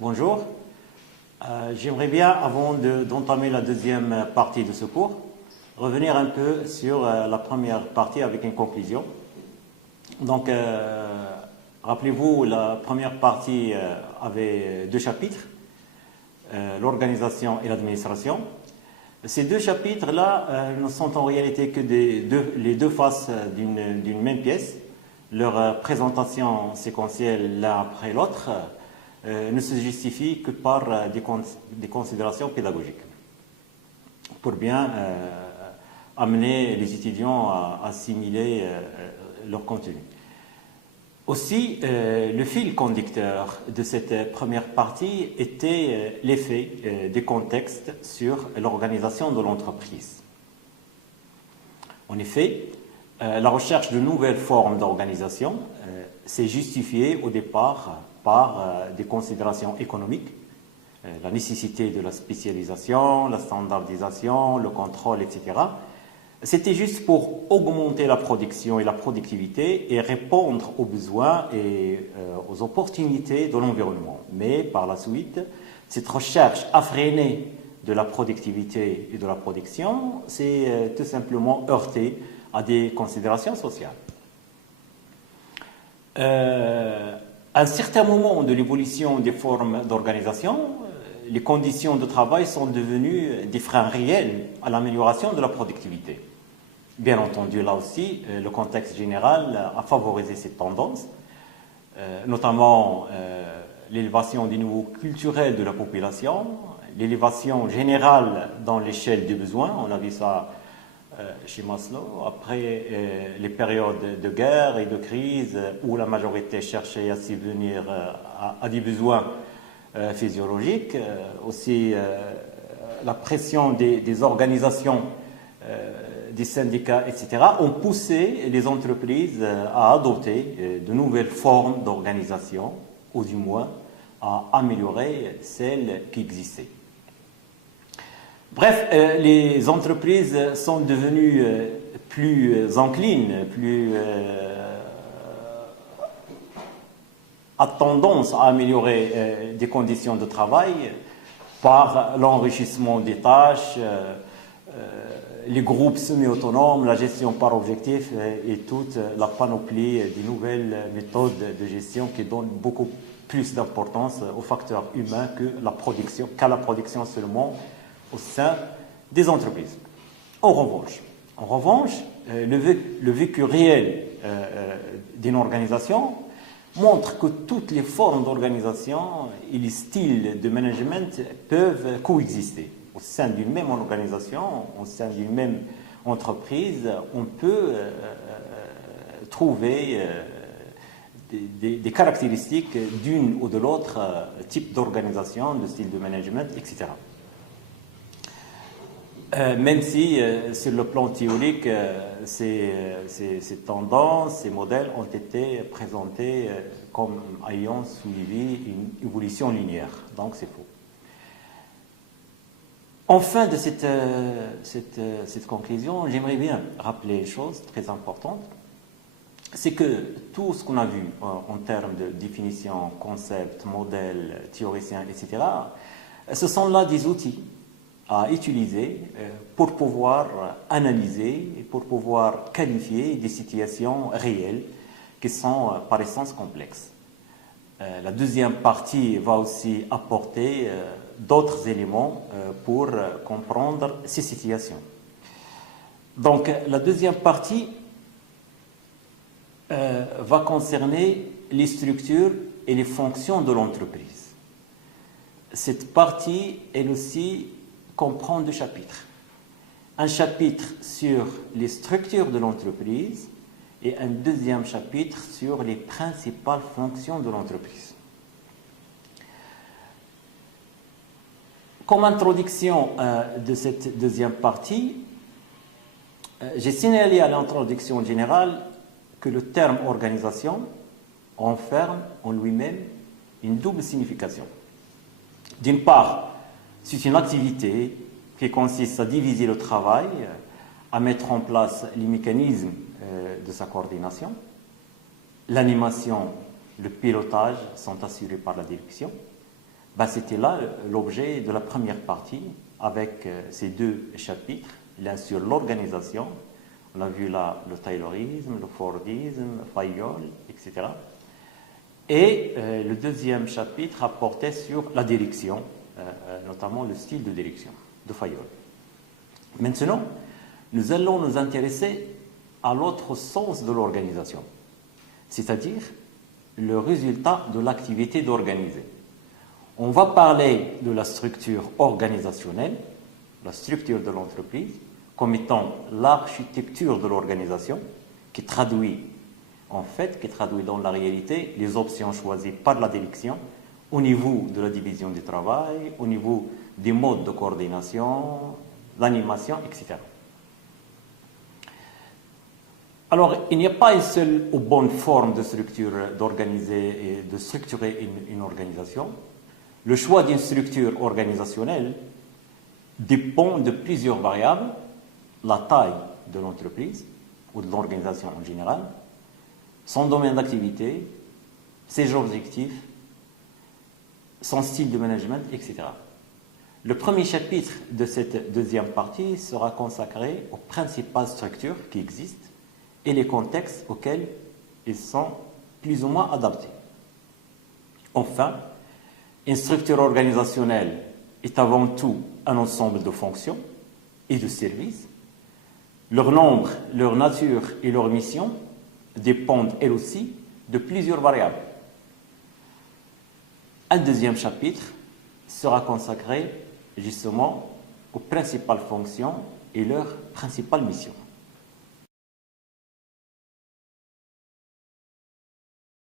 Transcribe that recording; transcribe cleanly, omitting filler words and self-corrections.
Bonjour. J'aimerais bien, avant d'entamer la deuxième partie de ce cours, revenir un peu sur la première partie avec une conclusion. Donc, rappelez-vous, la première partie avait deux chapitres, l'organisation et l'administration. Ces deux chapitres-là ne sont en réalité que les deux faces d'une même pièce. Leur présentation séquentielle l'un après l'autre ne se justifie que par des considérations pédagogiques pour bien amener les étudiants à assimiler leur contenu. Aussi, le fil conducteur de cette première partie était l'effet des contextes sur l'organisation de l'entreprise. En effet, la recherche de nouvelles formes d'organisation s'est justifiée au départ par des considérations économiques, la nécessité de la spécialisation, la standardisation, le contrôle, etc. C'était juste pour augmenter la production et la productivité et répondre aux besoins et aux opportunités de l'environnement. Mais par la suite, cette recherche effrénée de la productivité et de la production s'est tout simplement heurtée à des considérations sociales. À un certain moment de l'évolution des formes d'organisation, les conditions de travail sont devenues des freins réels à l'amélioration de la productivité. Bien entendu, là aussi, le contexte général a favorisé cette tendance, notamment l'élévation des niveaux culturels de la population, l'élévation générale dans l'échelle des besoins, on a vu ça chez Maslow, après les périodes de guerre et de crise où la majorité cherchait à subvenir à des besoins physiologiques, aussi la pression des organisations, des syndicats, etc., ont poussé les entreprises à adopter de nouvelles formes d'organisation, ou du moins à améliorer celles qui existaient. Bref, les entreprises sont devenues plus enclines, à tendance à améliorer des conditions de travail par l'enrichissement des tâches, les groupes semi-autonomes, la gestion par objectif et toute la panoplie des nouvelles méthodes de gestion qui donnent beaucoup plus d'importance aux facteurs humains qu'à la production seulement au sein des entreprises. En revanche, le vécu réel d'une organisation montre que toutes les formes d'organisation et les styles de management peuvent coexister. Au sein d'une même organisation, au sein d'une même entreprise, on peut trouver des caractéristiques d'une ou de l'autre type d'organisation, de style de management, etc. Même si, sur le plan théorique, ces tendances, ces modèles ont été présentés comme ayant suivi une évolution linéaire. Donc, c'est faux. En fin de cette conclusion, j'aimerais bien rappeler une chose très importante, c'est que tout ce qu'on a vu en termes de définition, concept, modèle, théoricien, etc., ce sont là des outils à utiliser pour pouvoir analyser et pour pouvoir qualifier des situations réelles qui sont par essence complexes. La deuxième partie va aussi apporter d'autres éléments pour comprendre ces situations. Donc, la deuxième partie va concerner les structures et les fonctions de l'entreprise. Cette partie, elle aussi, comprend deux chapitres. Un chapitre sur les structures de l'entreprise et un deuxième chapitre sur les principales fonctions de l'entreprise. Comme introduction de cette deuxième partie, j'ai signalé à l'introduction générale que le terme organisation renferme en lui-même une double signification. D'une part, c'est une activité qui consiste à diviser le travail, à mettre en place les mécanismes de sa coordination. L'animation, le pilotage sont assurés par la direction. C'était là l'objet de la première partie avec ces deux chapitres, l'un sur l'organisation, on a vu là le taylorisme, le fordisme, Fayol, etc. Et le deuxième chapitre a porté sur la direction, notamment le style de direction de Fayol. Maintenant, nous allons nous intéresser à l'autre sens de l'organisation, c'est-à-dire le résultat de l'activité d'organiser. On va parler de la structure organisationnelle, la structure de l'entreprise, comme étant l'architecture de l'organisation, qui traduit dans la réalité les options choisies par la direction au niveau de la division du travail, au niveau des modes de coordination, l'animation, etc. Alors, il n'y a pas une seule ou bonne forme de structure d'organiser et de structurer une organisation. Le choix d'une structure organisationnelle dépend de plusieurs variables, la taille de l'entreprise ou de l'organisation en général, son domaine d'activité, ses objectifs, son style de management, etc. Le premier chapitre de cette deuxième partie sera consacré aux principales structures qui existent et les contextes auxquels ils sont plus ou moins adaptés. Enfin, une structure organisationnelle est avant tout un ensemble de fonctions et de services. Leur nombre, leur nature et leur mission dépendent, elles aussi, de plusieurs variables. Un deuxième chapitre sera consacré justement aux principales fonctions et leurs principales missions.